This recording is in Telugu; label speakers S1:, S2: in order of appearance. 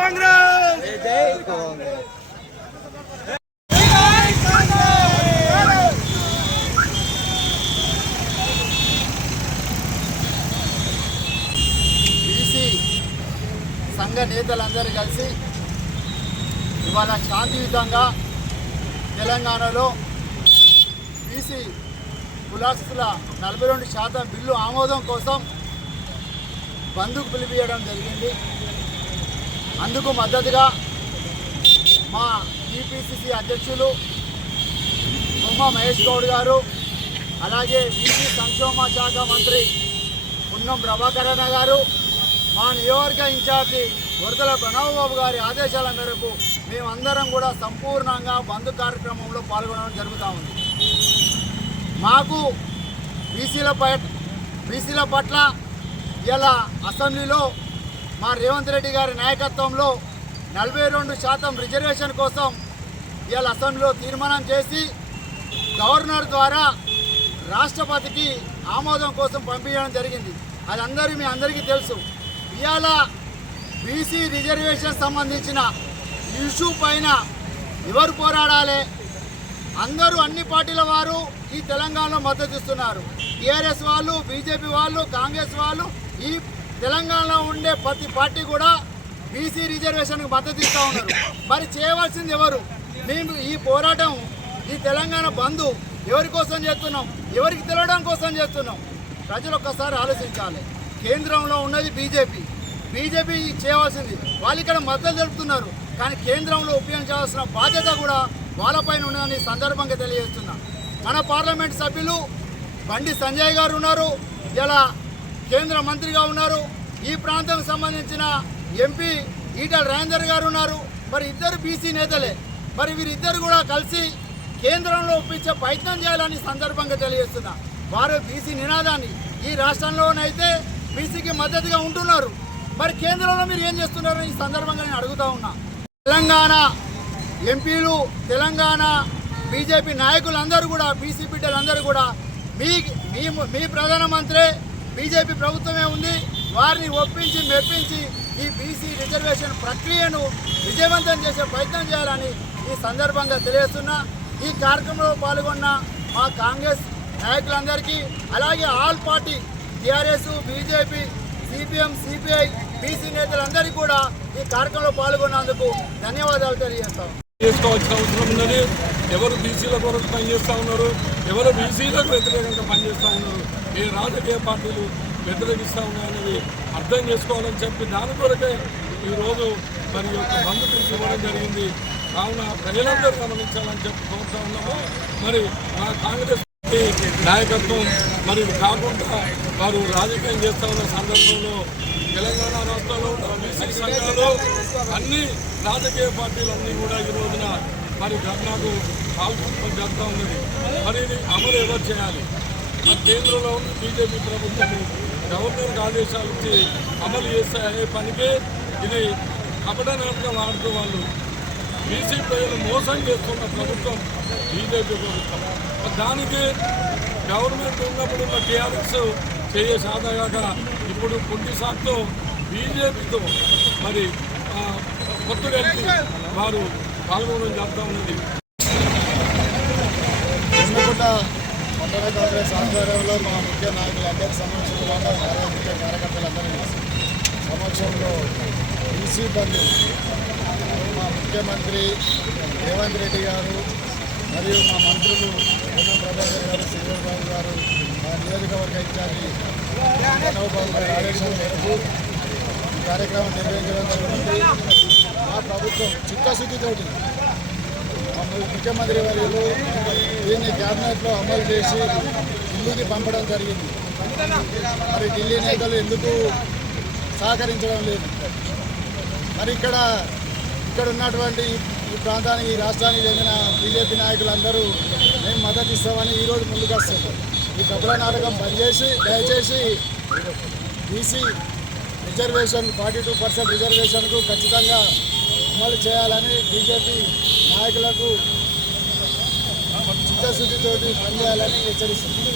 S1: కాంగ్రెస్!
S2: బీసీ సంఘ నేతలందరూ కలిసి ఇవాళ శాంతియుతంగా తెలంగాణలో బీసీ కులాస్తుల నలభై రెండు శాతం బిల్లు ఆమోదం కోసం బంధుకు పిలిపియడం జరిగింది. అందుకు మద్దతుగా మా టీపీసీసీ అధ్యక్షులు తుమ్మ మహేష్ గౌడ్ గారు అలాగే బీసీ సంక్షేమ శాఖ మంత్రి పున్నం ప్రభాకరణ గారు మా నియోజక ఇన్ఛార్జి వరదల ప్రణవబాబు గారి ఆదేశాల మేరకు మేమందరం కూడా సంపూర్ణంగా బంద్ కార్యక్రమంలో పాల్గొనడం జరుగుతూ ఉంది. మాకు బీసీల పట్ల బీసీల పట్ల ఇలా అసెంబ్లీలో మా రేవంత్ రెడ్డి గారి నాయకత్వంలో నలభై రెండు శాతం రిజర్వేషన్ కోసం ఇవాళ అసెంబ్లీలో తీర్మానం చేసి గవర్నర్ ద్వారా రాష్ట్రపతికి ఆమోదం కోసం పంపించడం జరిగింది. అది అందరూ మీ అందరికీ తెలుసు. ఇవాళ బీసీ రిజర్వేషన్ సంబంధించిన ఇష్యూ పైన ఎవరు పోరాడాలి? అందరూ అన్ని పార్టీల వారు ఈ తెలంగాణలో మద్దతు ఇస్తున్నారు. టీఆర్ఎస్ వాళ్ళు బీజేపీ వాళ్ళు కాంగ్రెస్ వాళ్ళు ఈ తెలంగాణలో ఉండే ప్రతి పార్టీ కూడా బీసీ రిజర్వేషన్కి మద్దతు ఇస్తూ ఉన్నారు. మరి చేయవలసింది ఎవరు? మేము ఈ పోరాటం ఈ తెలంగాణ బంధు ఎవరి కోసం చేస్తున్నాం? ఎవరికి తెలవడం కోసం చేస్తున్నాం? ప్రజలు ఒక్కసారి ఆలోచించాలి. కేంద్రంలో ఉన్నది బీజేపీ బీజేపీ చేయవలసింది. వాళ్ళు ఇక్కడ మద్దతు తెలుపుతున్నారు. కానీ కేంద్రంలో ఉపయోగించాల్సిన బాధ్యత కూడా వాళ్ళపైన ఉన్నదని సందర్భంగా తెలియజేస్తున్నా. మన పార్లమెంట్ సభ్యులు బండి సంజయ్ గారు ఉన్నారు. ఇలా కేంద్ర మంత్రిగా ఉన్నారు. ఈ ప్రాంతానికి సంబంధించిన ఎంపీ ఈటల రాజేందర్ గారు ఉన్నారు. మరి ఇద్దరు బీసీ నేతలే. మరి వీరిద్దరు కూడా కలిసి కేంద్రంలో ఒప్పించే ప్రయత్నం చేయాలని సందర్భంగా తెలియజేస్తున్నా. వారు బీసీ నినాదాన్ని ఈ రాష్ట్రంలోనైతే బీసీకి మద్దతుగా ఉంటున్నారు. మరి కేంద్రంలో మీరు ఏం చేస్తున్నారు ఈ సందర్భంగా నేను అడుగుతా ఉన్నా. తెలంగాణ ఎంపీలు తెలంగాణ బీజేపీ నాయకులందరూ కూడా బీసీ బిడ్డలందరూ కూడా మీ మీ మీ ప్రధానమంత్రి బీజేపీ ప్రభుత్వమే ఉంది. వారిని ఒప్పించి మెప్పించి ఈ బీసీ రిజర్వేషన్ ప్రక్రియను విజయవంతం చేసే ప్రయత్నం చేయాలని ఈ సందర్భంగా తెలియజేస్తున్నా. ఈ కార్యక్రమంలో పాల్గొన్న మా కాంగ్రెస్ నాయకులందరికీ అలాగే all party TRS BJP CPM CPI BC నేతలందరికీ కూడా ఈ కార్యక్రమంలో పాల్గొన్నందుకు ధన్యవాదాలు తెలియజేస్తాం.
S3: చేసుకోవాల్సిన అవసరం ఉన్నది. ఎవరు బీసీల కొరకు పనిచేస్తూ ఉన్నారు? ఎవరు బీసీలకు వ్యతిరేకంగా పనిచేస్తూ ఉన్నారు? ఏ రాజకీయ పార్టీలు వ్యతిరేకిస్తూ ఉన్నాయనేది అర్థం చేసుకోవాలని చెప్పి దాని కొరకే ఈరోజు మరి యొక్క బంధు పిలిచి ఇవ్వడం జరిగింది. కావున ప్రజలందరూ గమనించాలని చెప్పి కోరుతా ఉన్నాము. మరి మా కాంగ్రెస్ నాయకత్వం మరి కాకుండా వారు రాజకీయం చేస్తూ ఉన్న సందర్భంలో తెలంగాణ రాష్ట్రంలో ఉన్న బీసీ సంఘాలు అన్ని రాజకీయ పార్టీలన్నీ కూడా ఈ రోజున మరి ధర్నాకు పాల్గొనడం జరుగుతూ ఉన్నది. మరి ఇది అమలు ఎవరు చేయాలి? మరి కేంద్రంలో ఉన్న బీజేపీ ప్రభుత్వం గవర్నర్ ఆదేశాలు ఇచ్చి అమలు చేసే పనికే ఇది కపట ఆడుతూ వాళ్ళు. బీసీ ప్రజలు మోసం చేస్తున్న ప్రభుత్వం బీజేపీ ప్రభుత్వం. దానికి గవర్నమెంట్ ఉన్నప్పుడు ఉన్న టీఆర్ఎస్ చేయ సాధగాక ఇప్పుడు కుంటి సాగుతో బీజేపీతో మరి కొత్త పొత్తు కలిపి వారు పాల్గొనడం జరుగుతూ ఉన్నది.
S2: చిన్నగుట్ట మండల కాంగ్రెస్ ఆధ్వర్యంలో మా ముఖ్య నాయకులందరి సమక్షంలో మరో ముఖ్య కార్యకర్తలందరి సమక్షంలో బీసీ బంధు మా ముఖ్యమంత్రి రేవంత్ రెడ్డి గారు మరియు మా మంత్రులు పొన్నం ప్రభాకర్ గారు శ్రీధర్బాబు గారు మా నియోజకవర్గ ఇన్ఛార్జి ప్రణవబాబు గారి ఆదేశాల మేరకు ఈ కార్యక్రమం నిర్వహించడం జరుగుతుంది మా ప్రభుత్వం చిత్తశుద్ధితోటి మా ముఖ్యమంత్రి వర్యులు దీన్ని క్యాబినెట్లో అమలు చేసి ఢిల్లీకి పంపడం జరిగింది. మరి ఢిల్లీ నేతలు ఎందుకు సహకరించడం లేదు? మరి ఇక్కడ ఇక్కడ ఉన్నటువంటి ఈ ప్రాంతానికి ఈ రాష్ట్రానికి చెందిన బీజేపీ నాయకులందరూ మేము మద్దతు ఇస్తామని ఈరోజు ముందుకు వస్తారు. ఈ కబుల నాటకం పనిచేసి దయచేసి BC reservation forty two percent రిజర్వేషన్కు ఖచ్చితంగా అమలు చేయాలని బీజేపీ నాయకులకు చిత్తశుద్ధితోటి పనిచేయాలని హెచ్చరిస్తుంది.